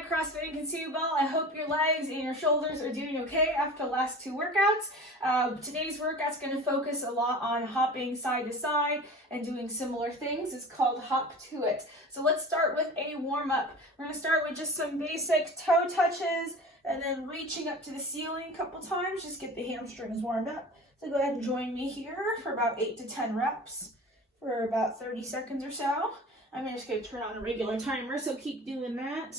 Hi, CrossFit Inconceivable. I hope your legs and your shoulders are doing okay after the last two workouts. Today's workout's going to focus a lot on hopping side to side and doing similar things. It's called Hop to It. So let's start with a warm-up. We're going to start with just some basic toe touches and then reaching up to the ceiling a couple times. Just get the hamstrings warmed up. So go ahead and join me here for about 8 to 10 reps for about 30 seconds or so. I'm just going to turn on a regular timer, so keep doing that.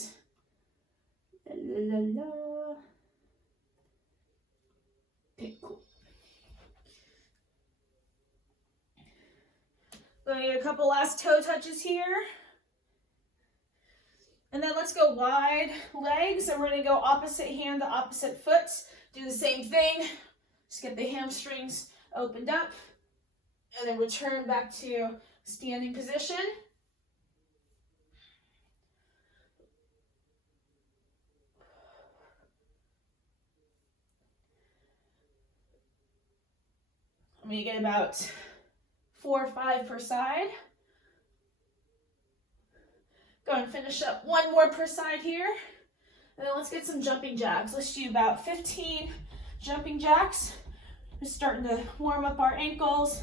La, la, la. Okay, cool. Going to get a couple last toe touches here. And then let's go wide legs, and we're going to go opposite hand to opposite foot. Do the same thing. Just get the hamstrings opened up, and then return back to standing position. I'm going to get about 4 or 5 per side. Go and finish up one more per side here. And then let's get some jumping jacks. Let's do about 15 jumping jacks. Just starting to warm up our ankles.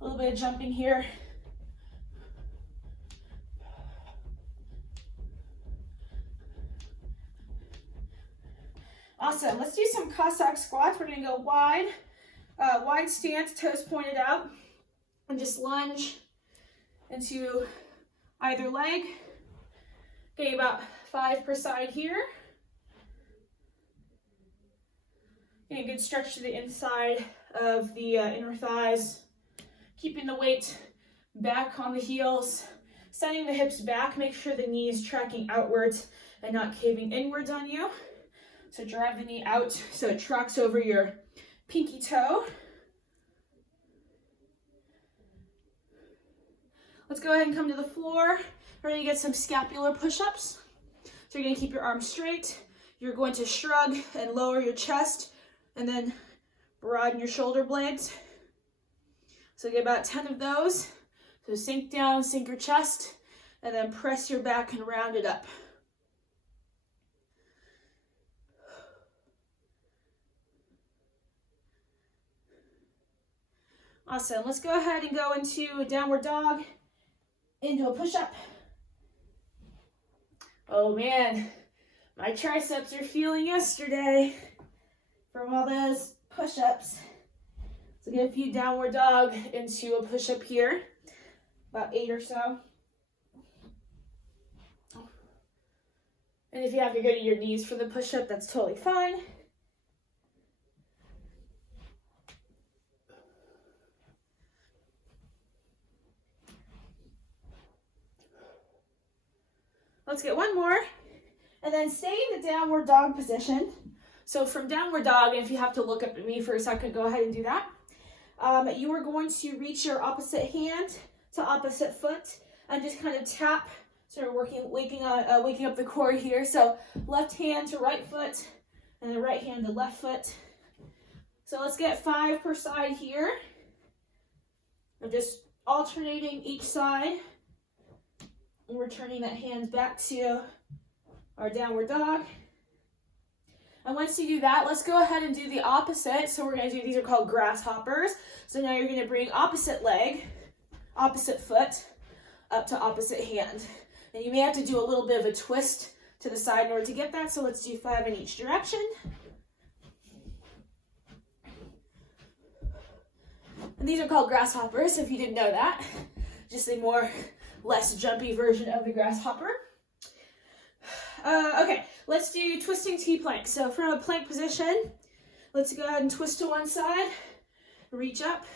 A little bit of jumping here. Awesome. Let's do some Cossack squats. We're going to go wide. Wide stance, toes pointed out, and just lunge into either leg. Getting about 5 per side here. Getting a good stretch to the inside of the inner thighs. Keeping the weight back on the heels. Sending the hips back. Make sure the knee is tracking outwards and not caving inwards on you. So drive the knee out so it tracks over your pinky toe. Let's go ahead and come to the floor. We're going to get some scapular push-ups. So you're going to keep your arms straight. You're going to shrug and lower your chest and then broaden your shoulder blades. So get about 10 of those. So sink down, sink your chest, and then press your back and round it up. Awesome. Let's go ahead and go into a downward dog, into a push-up. Oh man, my triceps are feeling yesterday from all those push-ups. So get a few downward dog into a push-up here, about 8 or so. And if you have to go to your knees for the push-up, that's totally fine. Let's get one more, and then stay in the downward dog position. So from downward dog, and if you have to look up at me for a second, go ahead and do that. You are going to reach your opposite hand to opposite foot and just kind of tap, sort of waking up the core here. So left hand to right foot, and then right hand to left foot. So let's get 5 per side here. I'm just alternating each side. And we're turning that hand back to our downward dog. And once you do that, let's go ahead and do the opposite. So we're going to do, these are called grasshoppers. So now you're going to bring opposite leg, opposite foot, up to opposite hand. And you may have to do a little bit of a twist to the side in order to get that. So let's do 5 in each direction. And these are called grasshoppers, if you didn't know that. Just a less jumpy version of the grasshopper. Okay, let's do twisting T-plank. So from a plank position, let's go ahead and twist to one side, reach up,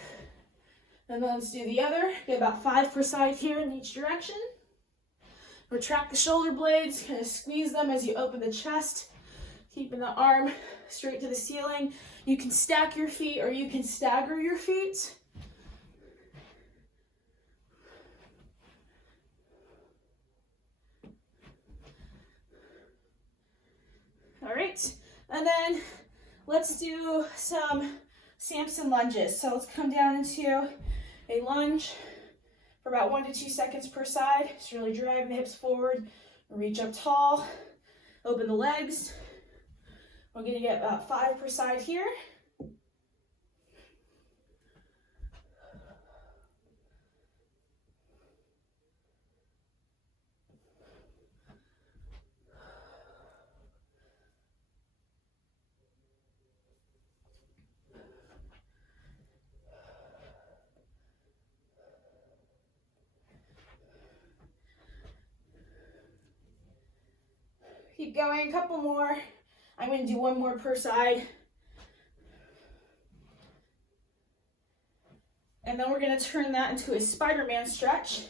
and then let's do the other. Get about 5 per side here in each direction. Retract the shoulder blades, kind of squeeze them as you open the chest, keeping the arm straight to the ceiling. You can stack your feet or you can stagger your feet. All right, and then let's do some Samson lunges. So let's come down into a lunge for about 1 to 2 seconds per side. Just really driving the hips forward, reach up tall, Open the legs. We're gonna get about 5 per side here. Keep going, a couple more. I'm going to do 1 more per side. And then we're going to turn that into a Spider-Man stretch.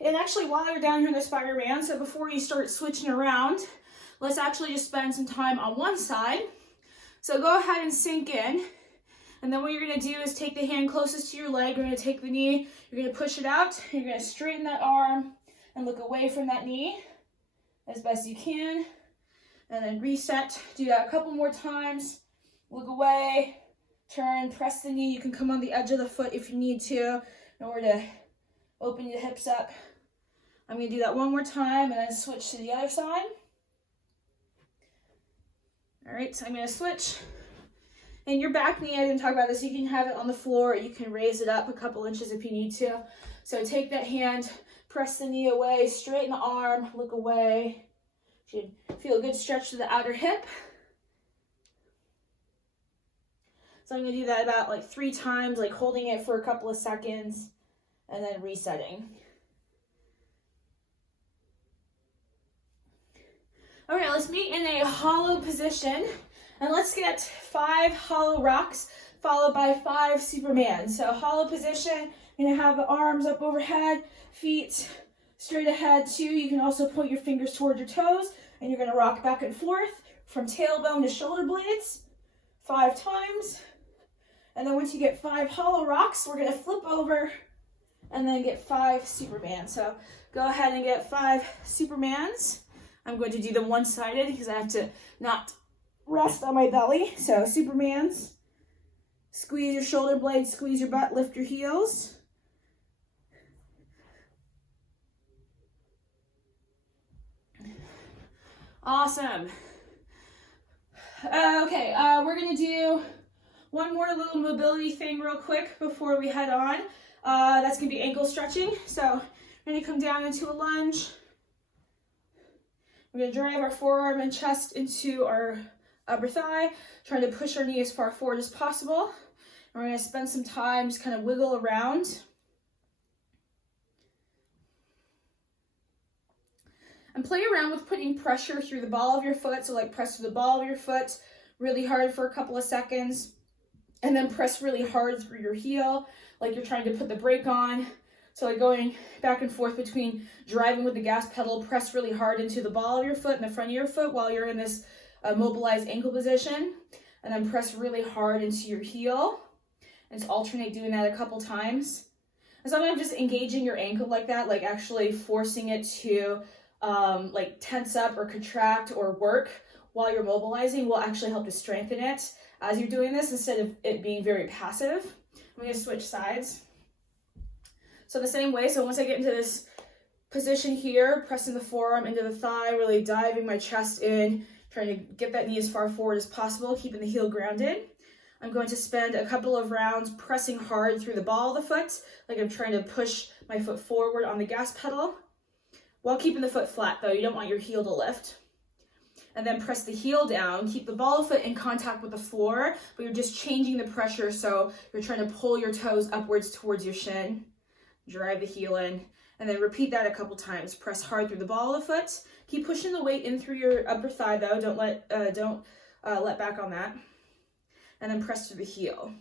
And actually, while you're down here in the Spider-Man, so before you start switching around, let's actually just spend some time on one side. So go ahead and sink in. And then what you're going to do is take the hand closest to your leg. You're going to take the knee. You're going to push it out. You're going to straighten that arm and look away from that knee as best you can. And then reset. Do that a couple more times. Look away. Turn. Press the knee. You can come on the edge of the foot if you need to in order to open your hips up. I'm going to do that 1 more time and then switch to the other side. All right, so I'm going to switch. And your back knee, I didn't talk about this. You can have it on the floor. You can raise it up a couple inches if you need to. So take that hand, press the knee away, straighten the arm, look away. Should feel a good stretch to the outer hip. So I'm going to do that about like 3 times, like holding it for a couple of seconds and then resetting. All right, let's meet in a hollow position. And let's get 5 hollow rocks followed by 5 Superman. So hollow position, you're gonna have the arms up overhead, feet straight ahead too. You can also point your fingers toward your toes and you're gonna rock back and forth from tailbone to shoulder blades 5 times. And then once you get 5 hollow rocks, we're gonna flip over and then get 5 Superman. So go ahead and get 5 Supermans. I'm going to do them one-sided because I have to not rest on my belly. So Supermans, squeeze your shoulder blades, squeeze your butt, lift your heels. Awesome. Okay, we're gonna do one more little mobility thing real quick before we head on. That's gonna be ankle stretching. So we're gonna come down into a lunge. We're going to drive our forearm and chest into our upper thigh, trying to push our knee as far forward as possible. And we're going to spend some time just kind of wiggle around. And play around with putting pressure through the ball of your foot. So like press through the ball of your foot really hard for a couple of seconds. And then press really hard through your heel, like you're trying to put the brake on. So like going back and forth between driving with the gas pedal, press really hard into the ball of your foot and the front of your foot while you're in this mobilized ankle position. And then press really hard into your heel. And just alternate doing that a couple times. And sometimes just engaging your ankle like that, like actually forcing it to like tense up or contract or work while you're mobilizing will actually help to strengthen it as you're doing this instead of it being very passive. I'm going to switch sides. So the same way, so once I get into this position here, pressing the forearm into the thigh, really diving my chest in, trying to get that knee as far forward as possible, keeping the heel grounded. I'm going to spend a couple of rounds pressing hard through the ball of the foot, like I'm trying to push my foot forward on the gas pedal, while keeping the foot flat though. You don't want your heel to lift. And then press the heel down, keep the ball of foot in contact with the floor, but you're just changing the pressure, so you're trying to pull your toes upwards towards your shin. Drive the heel in, and then repeat that a couple times. Press hard through the ball of the foot. Keep pushing the weight in through your upper thigh though. Don't let back on that. And then press through the heel.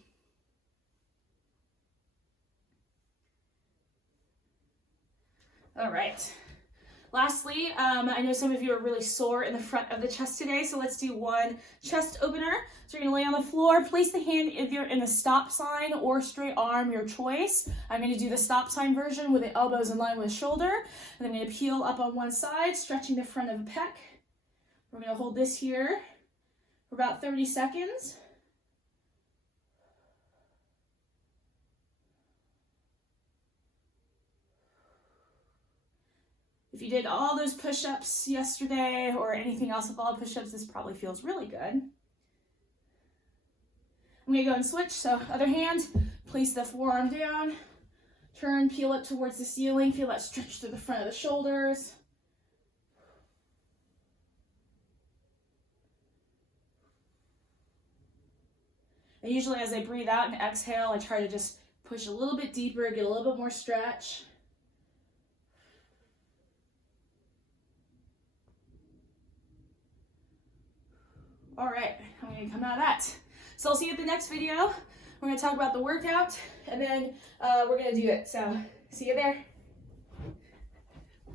All right. Lastly, I know some of you are really sore in the front of the chest today, so let's do one chest opener. So you're gonna lay on the floor, place the hand either in the stop sign or straight arm, your choice. I'm gonna do the stop sign version with the elbows in line with the shoulder, and I'm gonna peel up on one side, stretching the front of the pec. We're gonna hold this here for about 30 seconds. If you did all those push-ups yesterday or anything else with all the push-ups, this probably feels really good. I'm gonna go and switch. So other hand, place the forearm down, turn, peel up towards the ceiling. Feel that stretch through the front of the shoulders. And usually as I breathe out and exhale, I try to just push a little bit deeper, get a little bit more stretch. All right, I'm gonna come out of that. So I'll see you at the next video. We're gonna talk about the workout, and then we're gonna do it. So see you there.